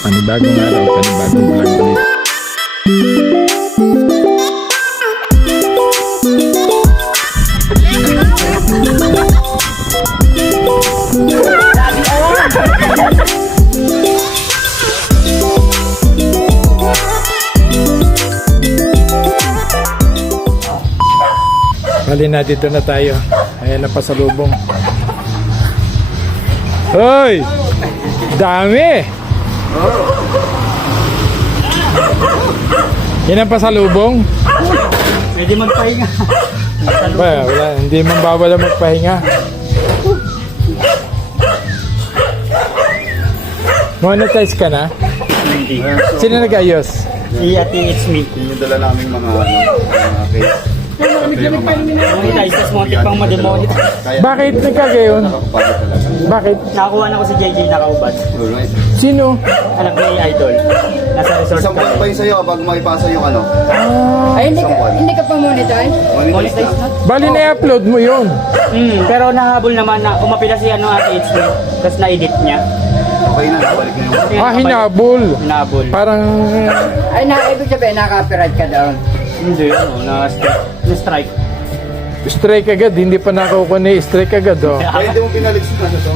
Panibagong araw, panibagong vlog ulit. Bali na, dito na tayo. Ayan na pasalubong. Hoy! Dami! Yan ang pasalubong? Pwede magpahinga. Wala, hindi man bawal ang magpahinga. Monetize ka na? Hindi. Sino nag-ayos? Si Ate It's Me. Yung dala namin mga case. Monetize, tas monetize pang ma-demonetize. Bakit nagkagayon? Nakakapagod talaga. Bakit? Nakakuha na ko si JJ Nakaubad. Alright. Sino? Anak ni Idol. Nasa resort Isang buwan pa kami. yun sa'yo bago makipasa yung ano. Ay, hindi ka pa monetize? Monetize na? Bali na-upload mo yun. Pero nahabol naman na umapila si Ate It's Me. Tapos na-edit niya. Okay na, nabalik na yung... Hinabol. Nahabol. Parang Ay, ibig sabihin, naka-copyright ka doon. Hindi, na-strike. strike agad. Hindi pa nakukuha na strike agad. Oh. Kaya hindi mo pinalit sa ano to.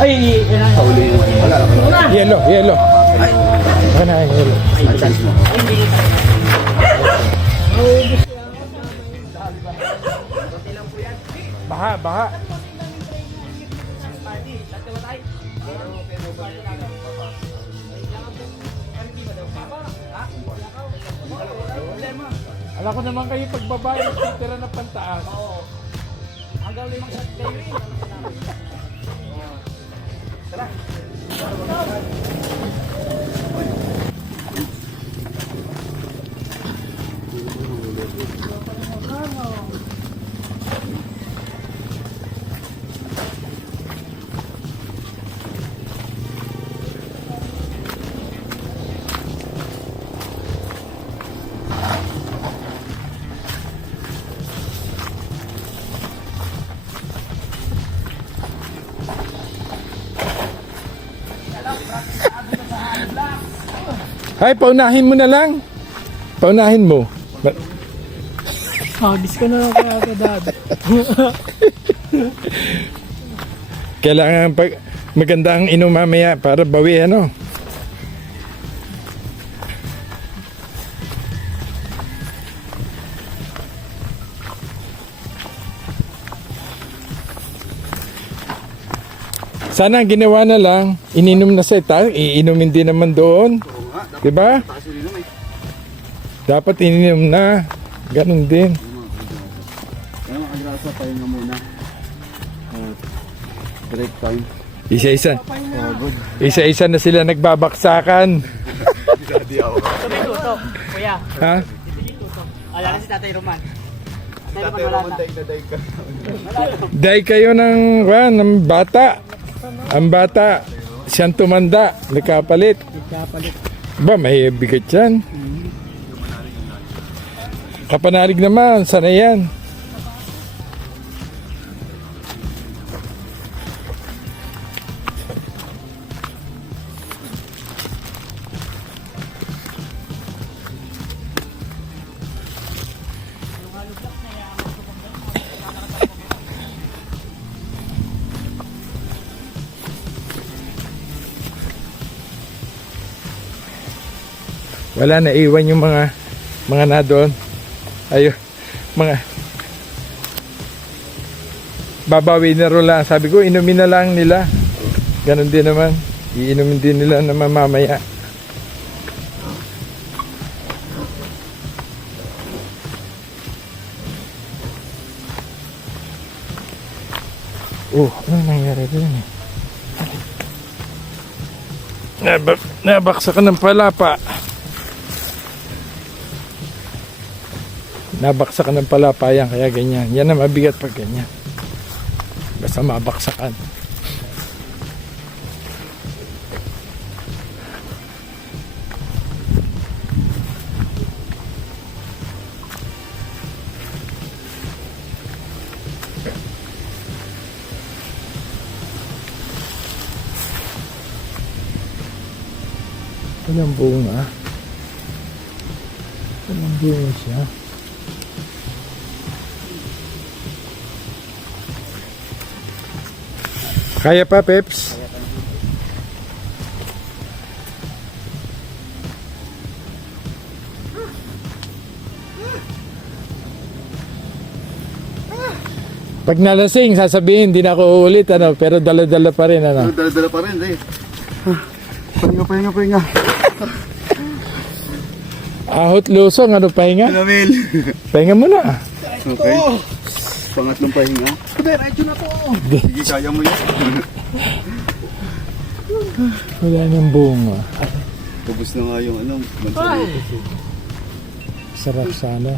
Ay, Uli yung wala na. Yellow, yellow. Ano na, yellow. Chance mo. Baha, baha. Alam ko naman kayo pagbabae titira na pantaas. Oo. hanggang 5 shot daily. Tara. Ay, paunahin mo na lang. Paunahin mo. Hagis ka na lang kaya dad. Kailangan pag maganda ang inom mamaya para bawi ano. Sana ang ginawa na lang, ininom na sa ita, iinumin din naman doon. Diba? Dapat ininom na. Ganun din. Kaya makagrasa pa yun muna. Direct time. Isa-isa. Isa-isa na sila nagbabaksakan. Tutok, kuya. Ha? Ala na si Tatay Roman. Tatay Roman wala na. Dahil kayo ng bata. Ang bata, siyang tumanda, nagkapalit. Ba, may bigat yan. Kapanalig naman, sana yan. Wala na, iwan yung mga na doon. Ayun, mga babawi na ro lang. Sabi ko, inumin na lang nila. Ganon din naman. Iinumin din nila na mamamaya. Ano nangyari din eh? Nabaksa ka ng palapa. Nabaksakan ng palapayan, kaya ganyan. Yan ang mabigat pag ganyan. Basta mabaksakan. Walang bunga. Walang bunga siya. Kaya pa, Peps? Pag nalasing, sasabihin, hindi na ako uulit, ano, pero dala-dala pa rin, ano. Dala-dala pa rin, eh. Pahinga. Ahot lusong, ano, pahinga? Pinamil. Pahinga muna. Okay. Pangatlong pahinga. Sige, kaya mo yan. Wala nang bunga. Tapos na nga yung ano, mansalito. Sarap sana.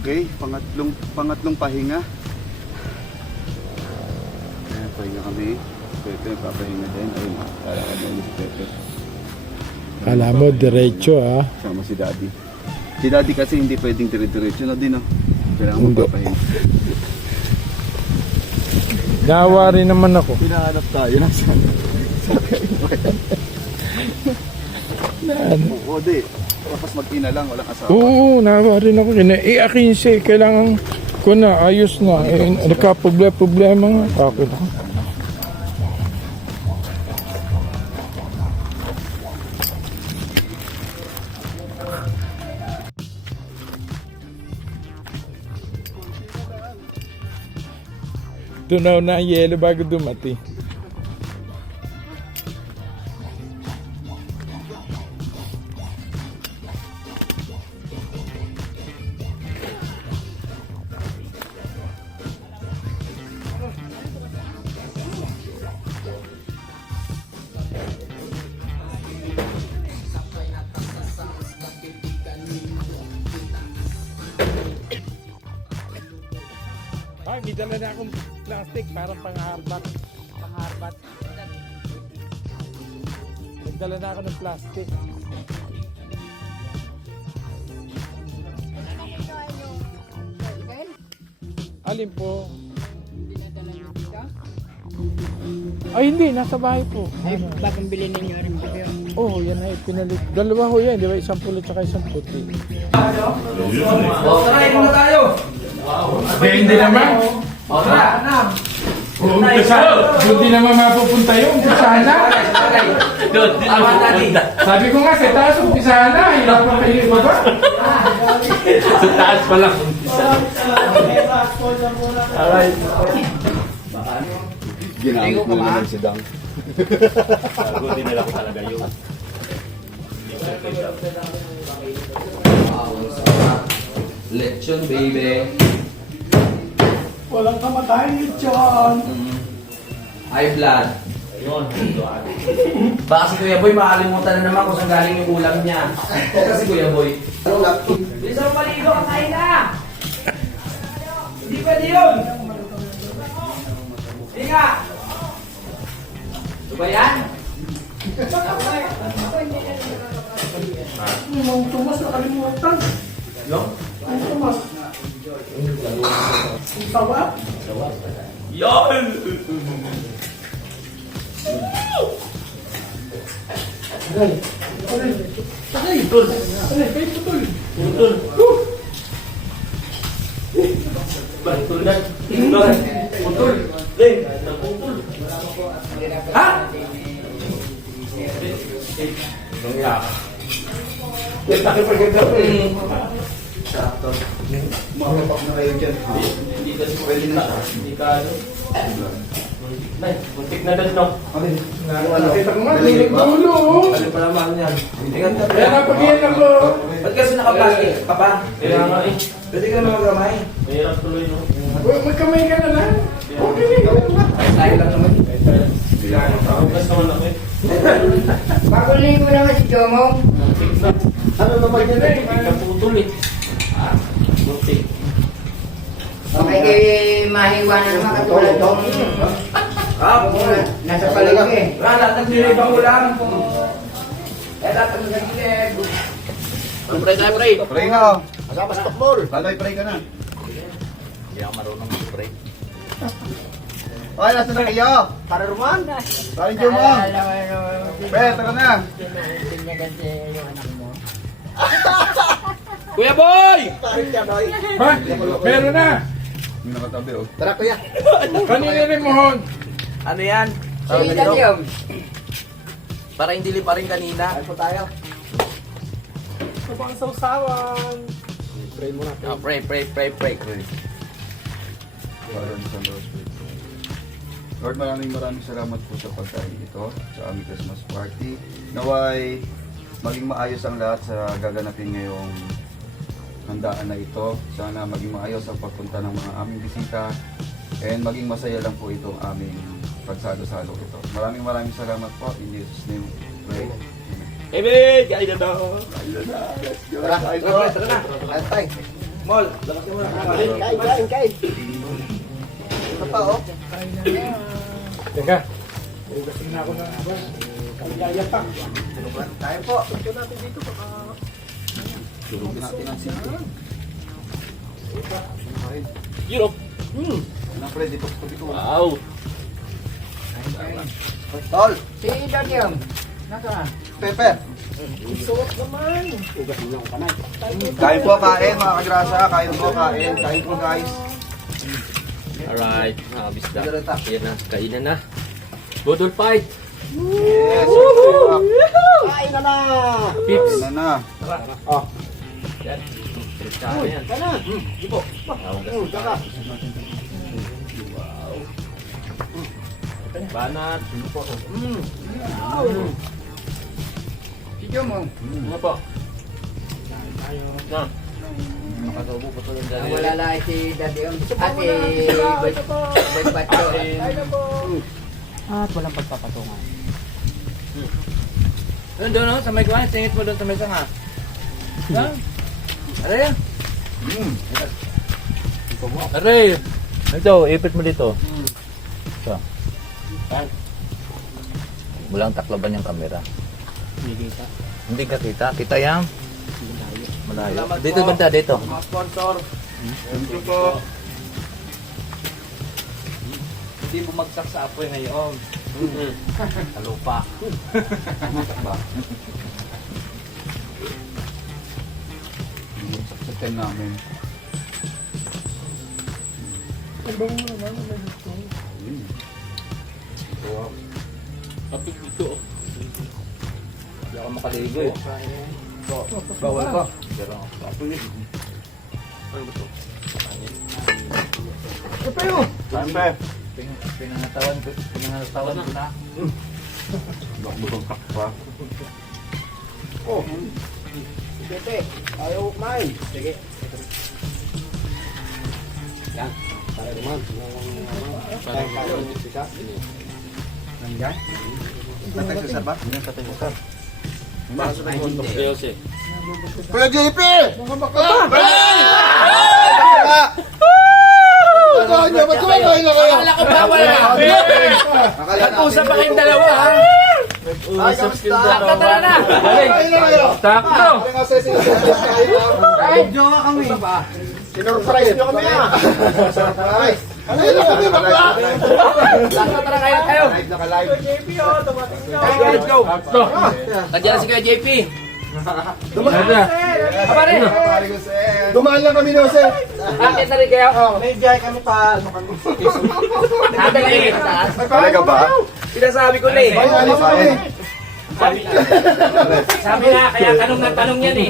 Okay, pangatlong pahinga. Ayan, pahinga kami. Pepe, papahinga din. Ayun, kala ka din si Pepe. Kala mo, diretso, ah. Sama si Daddy. Si Daddy kasi hindi pwedeng dire-diretso na din, no? Kailangan mo Hindi. papahinga. Nawa rin naman ako. Pinahanap tayo na saan. Oo, di. Tapos mag-ina lang, walang asawa. Oo, nawa rin ako. Akin kailangan ko na, ayos na. Nagka-problema nga. Ako na. Tunaw na ang yelo bago dumating. Ay, may dala na akong plastic, parang pang-harbat. Pang-harbat. Nagdala na ako ng plastic. Alin po? Ay, hindi. Nasa bahay po. Ay, bakit bilhin ninyo rin ba kayo? Oo, yan ay pinalit. Dalawa ho yan, di ba? Isang pulot at isang puti. Tara, muna tayo. Hindi naman. Tara, na. Hindi naman mapupunta yun. Umpisahan na. Sabi ko nga, sa taas, umpisahan na. Hirapan kayo yung baba. Sa taas pa lang. Ginamit mo na naman si Dang. Bago dinala ko talaga yun. Lechon, baby. Walang kamatayan lechon. High blood. Yun. Baka si Kuya Boy makalimutan na naman kung saan galing yung ulam niya. Kasi Kuya Boy. Bisa mo paligo, kain na! Hindi pwede yun! Hindi nga! Ito ba yan? Mang Tomas nakalimutan. No? Mang Tomas. Ang tawa. Yun! Putol na. Putol. Ding, naputol. Ha? Ang yak. Sakto. Makapak na kayo dyan. Hindi kasi pwede na siya. Hindi ka ano. Nay, muntik na dad, no? Nakita ko nga, dulo. Ano pa naman yan? Tingnan ka. Kaya napagyan ako. Ba't kasi naka-plastic ka pa? Kaya nga eh. Pwede ka naman magramay. Mahirap tuloy, no? Magkamay ka na lang. Okay na. Tayo lang naman. Hugas naman ako eh. Pakuling mo naman si Jomong. Muntik na. Ano naman yan eh? Naputol eh. Okay, mahiwa na naman katulad tong nasa paligid eh. Lahat nagdilig ang ulam. Lahat nagdilig. Pray tayo, pray. Pray na oh. Kasama sa tokbol. Baloy, pray ka na. Hindi ako marunong mag-pray. Okay, nasa na kayo? Para Roman? Para yung mo? Pwede, tara na. Kuya Boy! Ha? Meron na. May nakatabi oh. Kanina rin mohon. Ano yan? Si Dadiom. Para hindi pa rin kanina. Oh, pray. Lord, maraming salamat po sa pagkain ito, sa aming Christmas party. Naway, maging maayos ang lahat sa gaganapin ngayong handaan na ito. Sana maging maayos ang pagpunta ng mga aming bisita and maging masaya lang po itong aming pagsalo-salo ito. Maraming salamat po. In Jesus' name, pray. Amen! Kain na daw. Tara na. Antay. Mol, labas ka muna. Kain. Ito pa oh. Teka. Lasing na ako na. Kagaya pa. Tayo po. Durugin natin ang sito. Europe. Ano pre, dito ko. Wow. Tol, Si Dadiom. Nasaan? Pepe. Kain po, kain mga kagrasa. Kain po, kain. Kain po guys. Alright, bisda. Yan na, kainan na. Budol fight. Yes. Kain na na! Pips. Kain na. Yan. Yan. Ipo. Banat. Video mo. Ano po? Na. Makatubo po tuloy Ang dali. wala lang si Dadiom. Ate, Boy Pacho. At walang pagpapatungan. Doon, no? Sa may kuwan. Singit mo doon sa may sanga. Ha? Aray yan. Aray. Ito, ipit mo dito. Ito. Walang taklaban yung camera. Hindi ka kita. Kita yan. Malayo. Dito banda, dito. Mga sponsor. Thank you po. Hindi bumagsak sa apoy ngayon. Sa lupa. Saksakan namin. Kapit dito. Hindi ako makaligo eh. Bawal ka. Pero kapit. Ano ba ito? Siyempre. Pinangatawan ko na. Bakbukak pa. Bete, ayaw kumain. Sige. Yan. Para naman. Tatay sa ba? Hindi tatay sa. Para sa tayo. Kuya JP! Mga bakla! Kanya, ba't kumakain na kayo? Akala ko bawal na. Nag-usap pa kayong dalawa ha. Nag-usap kayong Sakto tara na. Kain na kayo! Sakto. Ay, jowa kami. Sinurprise nyo kami ah! Surprise! Ano yun lang kami bakla? Sakto tara kayo tayo. Live na ka-live. Let's go. Sakto. Nandiyan na si Kuya JP. Kapare. Dumaan lang kami no, sir. Akit na rin kayo. May biyay kami pa. Nadali. Talaga ba? Sinasabi ko na eh. Ay, alis kami. Sabi nga, kaya tanong na tanong yan eh.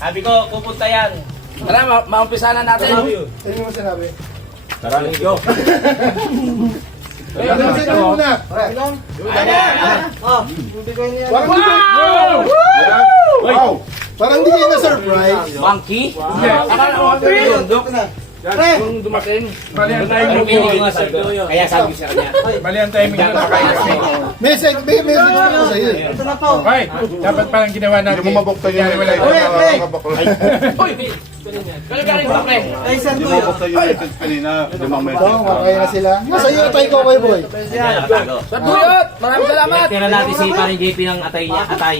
Sabi ko, pupunta yan. Tara, maumpisa na natin. Sino mo sinabi? Tara, let's go. Ano sinabi muna? Wow! Wow! Parang di kayo na-surprise. Monkey? Akala ko ang bundok. Kung dumating. Mali ang Ano timing hindi ko mo. nga sabi ko. Kaya sabi ko sa kanya. Mali ang timing mo. Message ko sa'yo. Ito na po. Okay, dapat palang ginawa natin. Hindi mo mabuktan yung Wala Uy! Kaya ka rin ba, pre? Ay, saan Hindi ko mo yun? mabuktan yung message kanina. Limang Oo, message. okay na sila. Masa'yo atay ko kay boy. Diyan nakatago. Sa buyot! Maraming salamat! Tira natin si paring JP ng atay niya. Atay.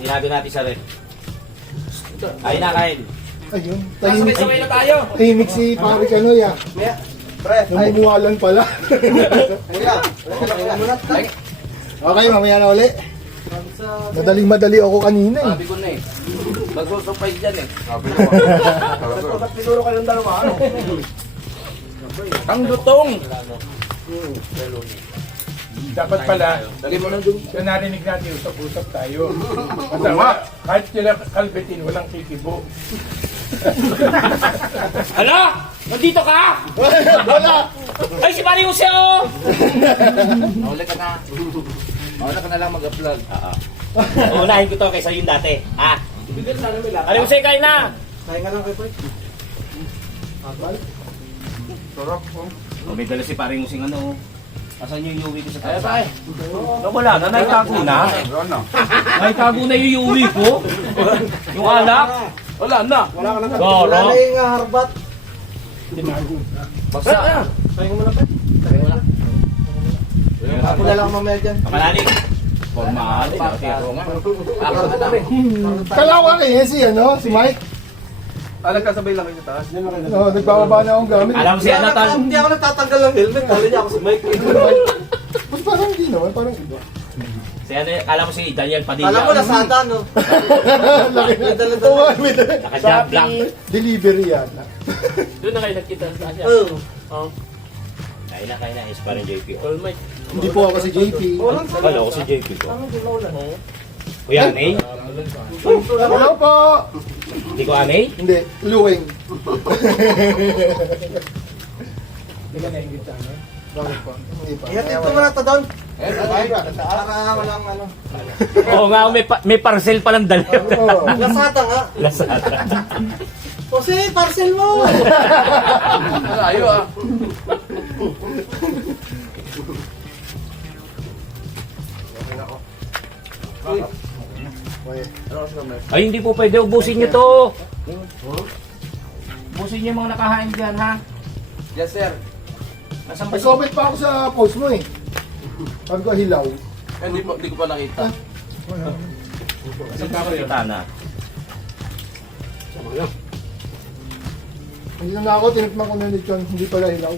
Sinabi natin sa rin. Kain na, kain. Ayun, Sabay-sabay na tayo! tahimik si pare Kanoy ah. Namumuwalan pala. Okay, mamaya na uli. Madaling-madali ako kanina eh. Sabi ko na eh. Magsusupay dyan eh. Ang lutong! Dapat pala, Dali mo nang dun. kung narinig natin, usap-usap tayo. Kahit sila kalbetin, walang kikibo. Ano? Nandito ka? Wala! Ay, si Paring Jose, oh! Mauli ka na. Mauli ka na lang mag-upload. Unahin ko to kaysa yung dati. Ha? Paring Jose, kain na! Kaya nga lang kay boy. Oh, may dala si Paring Jose ano. Asan yung iuwi ko sa Ay, taas? ay. Wala na, naitago na. Naitago na yung iuwi ko. Yung alak. Wala na. Goro. yung harbat. Basta. Ako na lang mamaya dyan. Kamalalig. Formal. Ako na kami. Kalawa kayo si si Mike. Nagkasabay lang kayo sa taas. Oh, nagbababa na akong gamit. Alam mo si ano, Tol? Hindi ako nagtatanggal ng helmet. Kala niya ako si Mike. Mas parang hindi naman, parang iba. Si ano, alam mo si Daniel Padilla. Alam mo, nasada, no? Laki May na. dala-dala. Oo, may Naka-jump lang. delivery yata. Doon na kayo nagkita sa siya. Oo. Kain na. Is Paring JP. All mic. Hindi po ako si JP. Wala ko si JP ko. Kuya, Anay? Hello po! Hindi ko Anay? Hindi, luwing. Bakit po? Hindi pa. Ihatid ko muna ito doon. Para walang ano. Oo nga, may parcel palang dala. Oo. Lasada nga. Lasada. Jose, parcel mo! Malayo ah. Ay, hindi po pwede. Ubusin nyo to. Ubusin nyo yung mga nakahain dyan, ha? Yes, sir. Nasaan ba si... Nag-comment pa ako sa post mo eh. Sabi ko hilaw. Hindi ko pa nakita. Nasaan ba si Tana? Hindi na ako, tinikman ko na lechon, hindi pala hilaw.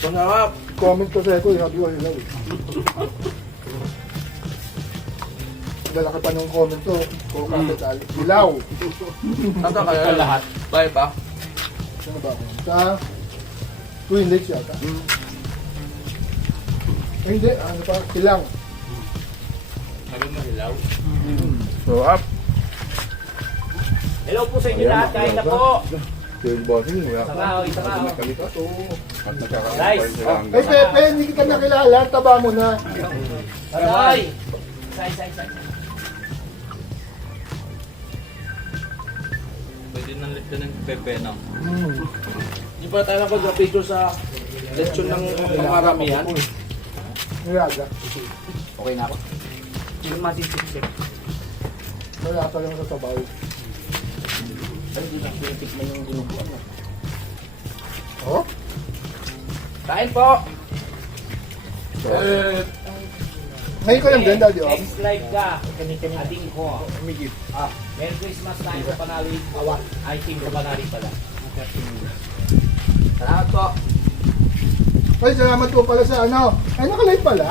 Pangarap. Comment ko sa ko, sabi ko hilaw eh. Lalaki pa nung comment ko, puro kapital. Hilaw! Nasa kaya lahat. Bye pa. Ano ba ako? Sa Twin Lakes yata. Eh, hindi, ano pa, silang. So up. Hello po sa inyo lahat. Kain na po. Yung bossing, wala. Isa nga. Kami ka to. At nagkakasabay Nice. sila ang Ay Pepe, hindi kita nakilala, taba mo na. Aray! Isa. Pwede nang lito ng pepe, no? Hindi pa tayo nakag-picture sa lechon ng pangaramihan. Nilaga. Okay na ako. Hindi masisipsip. Wala pa lang sa sabaw. Ay, hindi na tinitikman yung ginubuan. Oh? Kain po! Ngayon ko lang din, Daddy. Oh. Next live ka. Ading ko. Merry Christmas tayo sa Panali. I think sa Panali pala. Salamat po! Ay, salamat po pala sa ano. Ay, nakalive pala.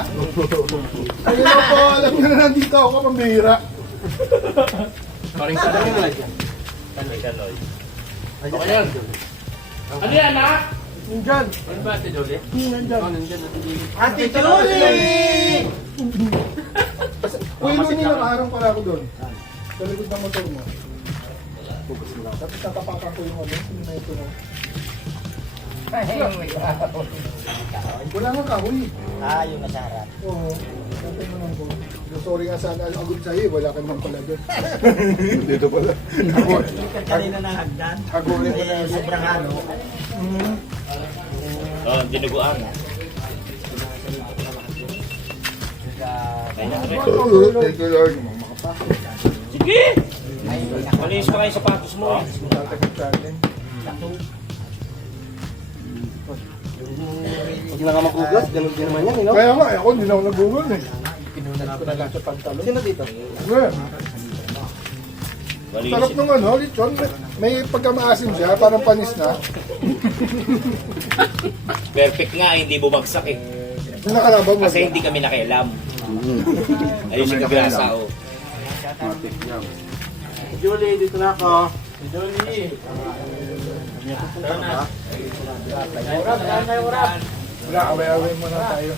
Ayun po, alam nyo na nandito ako, pambihira. Paring sa rin na dyan. Kaloy. Okay yan. Ano yan, ha? Nandyan. Ano ba, Ate Jolie? Nandyan. Nandyan. Ate Julie! Uy, Luni, nakaharang pala ako doon. Sa likod ng motor mo. Tapos natapakan ko yung ano, yung ito no. Wala nga kahoy. Yung nasa harap. Oo. Tatay mo lang po. Sorry nga sana agad sa'yo, wala ka naman pala doon. Dito pala. Kanina na hagdan. Agulin mo na. Sobrang ano. Dinuguan. Thank you, Lord. Sige! Malinis pa kayo yung sapatos mo. Huwag na nga magugas. Ganun din naman yan, you know? Kaya nga, ako hindi na ako nag-google eh. Sino dito? Yeah. Sarap nung ano, lechon. May pagkamaasim siya, parang panis na. Perfect nga, hindi bumagsak eh. Yung nakalaban mo. Kasi hindi kami nakialam. Ayun si Kagrasa, oh. Julie, dito na ako. Wala, away-away muna tayo.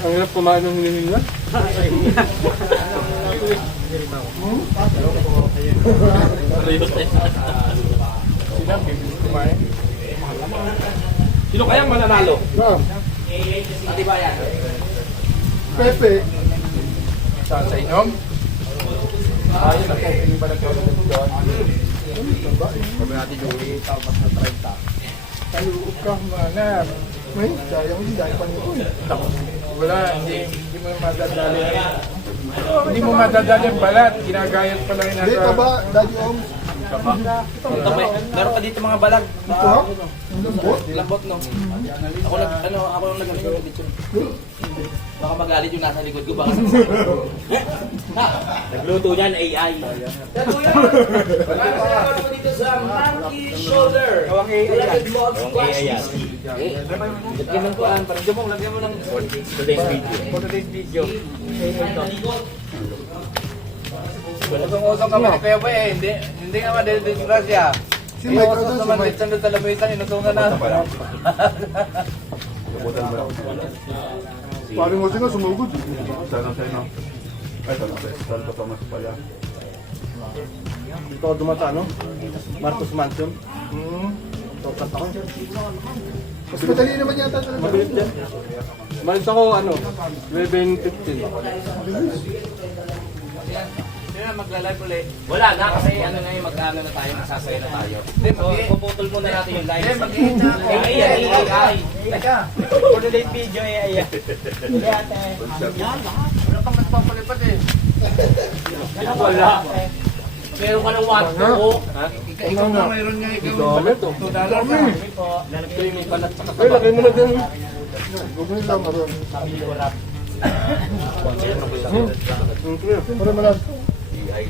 Ang hirap kumain ng hinihinga. Sila, bibilis kumain. Sino kayang mananalo? Ma'am, Patibayan. Pepe. Saan sa inyong? Ayun na po, hindi ba nagkakaroon doon? Sabi natin yung tapos na 30. Kaluog ka, manap. May, sayang hindi, dahil pa niyo po eh. Wala, hindi mo madadali. Hindi mo madadali ang balat, ginagayat pala yung Hindi ka ba, Daddy Om? Meron pa dito mga balag. Ito ha? Ang lambot. Lambot, no? Ako lang nag-ano yung dito. Baka magalit yung nasa likod ko. Baka Nagluto niyan, AI. Kuya! Pagkakasama mo dito sa Monkey Shoulder. Lagyan mo ang squash whiskey. Lagyan ng kuhaan. Parang jumong, lagyan mo ng Today's video. for today's video. Usong-usong ka pa ni Kuya Boy eh. Hindi nga madidisgrasya. Si Mike, ano Iusok si naman Mike? dito sa lamisan, inusungan na. Parang mo sila sumugod. Sana sa'yo, no? Ay, sana pa Thomas pala. Dito ako dumata, no? Marcos Mansion. Tokat ako. Mas madali naman yata talaga. Mabilis yan. Malis ako, 11:15. Sino na magla-live ulit? Wala na, kasi ano na yung mag-ano na tayo, magsasaya na tayo. So, puputol muna natin yung live. AI. For today's video, AI. Wala pang nagpapalipat eh. Wala. Meron ka ng 1-2. Ikaw na mayroon niya ikaw. Dami to. Lalagay mo yung balat sa Ay, lagay mo na din. Huwag mo lang maroon. Para malang. AI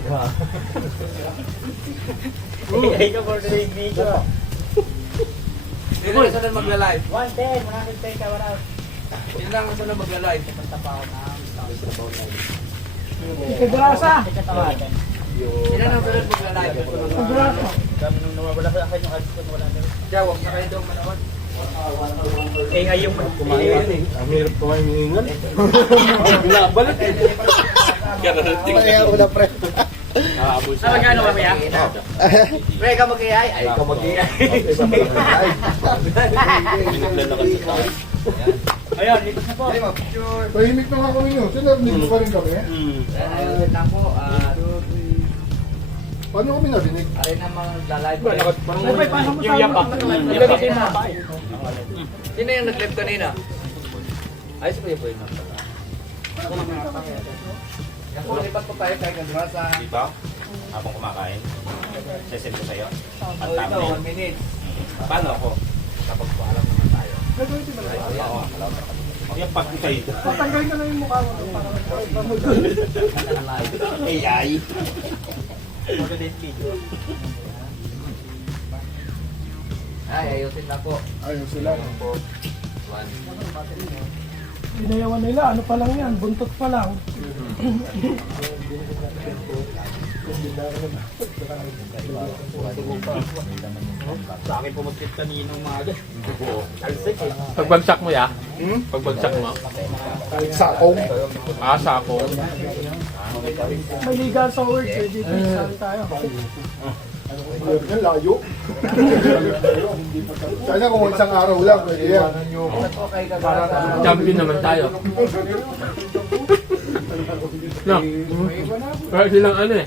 ka for today's video. Sino na saan magla-live? 110, 110 ka, wala. Sino lang saan magla-live? Kagrasa. Sino na saan magla-live? Kagrasa. Nung nawawala sa akin yung ads ko, wala na. Diyan, huwag na kayo daw manawan. AI yung Kumain. Ang hirap kumain ng hingal. Binabalik eh. Kaya wala pre. Sa magkano mamaya? Pre, ikaw mag-AI? Ay, ikaw mag-AI. Ayun, lipas na po. Tahimik na nga kami nyo. Sinarinig pa rin kami. Ayun lang po. Paano kami narinig? Ayun na magla-live. Sabay, pasok mo Yung yapak. Ilagay mo. Sino yung nag-live kanina? Ay, si Kuya Boy na. Ako, lipat po tayo kay Kagrasa. Dito, habang kumakain, sesend ko sa'yo. Ang Ito, thumbnail. 1 minute. Paano ako? Kapag paalam naman tayo. Yung pag kayo. Tatanggalin ka na yung mukha mo. AI. Ay, ayusin na po. Ayun sila. Inayawan nila, ano pa lang yan, buntot pa lang. Sa akin pumagkit kanina umaga. Pagbagsak mo ya? Pagbagsak mo? Sakong. Sakong. May liga sa work, pwede sali tayo. Yan, layo. Sana kung isang araw lang, pwede yan. Champion naman tayo. No. Kaya silang ano eh.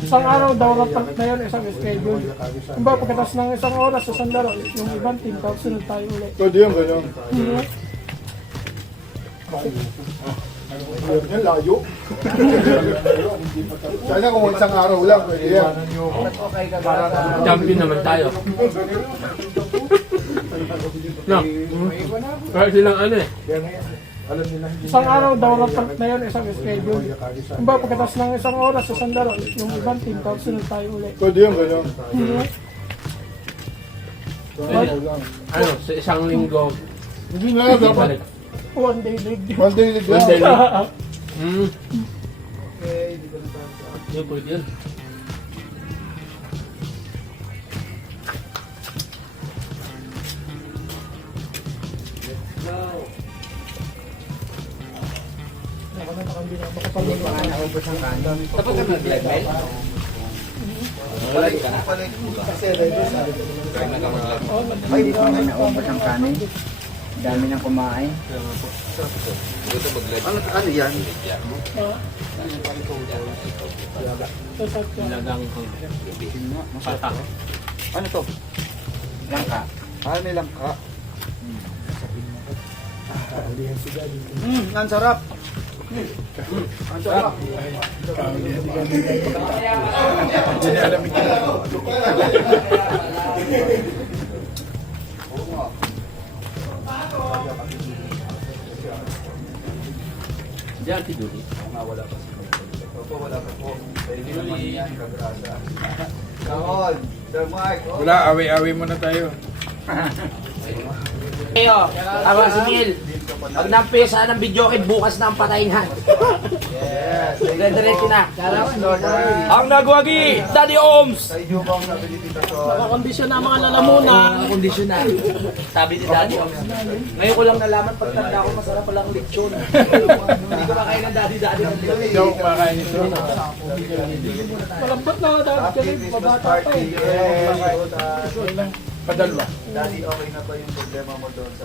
Isang araw daw rapat na yun, isang schedule. Kung ba, pagkatas ng isang oras sa sandalo, yung ibang team, tapos sunod tayo ulit. Pwede yan, ganyan. Yan, layo. Sana kung isang araw lang, pwede yan. Champion naman tayo. No. Kaya silang ano eh. Isang araw daw rapat na yun, isang schedule. Kung ba, pagkatas ng isang oras sa sandalo, yung ibang team, tapos sunod tayo ulit. Pwede yan, ganyan. Ano, sa isang linggo. Hindi na, dapat. One day league. One day league lang. One day league. Yun, pwede yun. Tapos ka mag-level? Ay, di ko na naubos ang kanin. Dami nang kumain. Ano yan? Nilagang patak. Ano to? Langka. Ano may langka? Ang sarap. Ang sarap. Diyan, tiduli. Wala pa si Opo, wala pa po. Pwede naman yan, kagrasa. Kaon, Sir Mike. Wala, away-away muna tayo. Ayo, ako si Neil. Pag nampesa ng video kay bukas na ang patayin ha. Yes. Diretso na. Lord, Ang nagwagi, Daddy Oms. sa inyo bang nabili dito to? Nakakondisyon na mga lalamunan. Kondisyon na. Sabi ni Daddy Oms. Ngayon ko lang nalaman pagtanda ko masarap pala ang lechon. Hindi ko makain ng Daddy ng lechon. Hindi ako kumakain ito. Malambot na nga dahil Happy kasi Christmas mabata pa party. eh. Yes. Padalwa. Daddy, okay na ba yung problema mo doon sa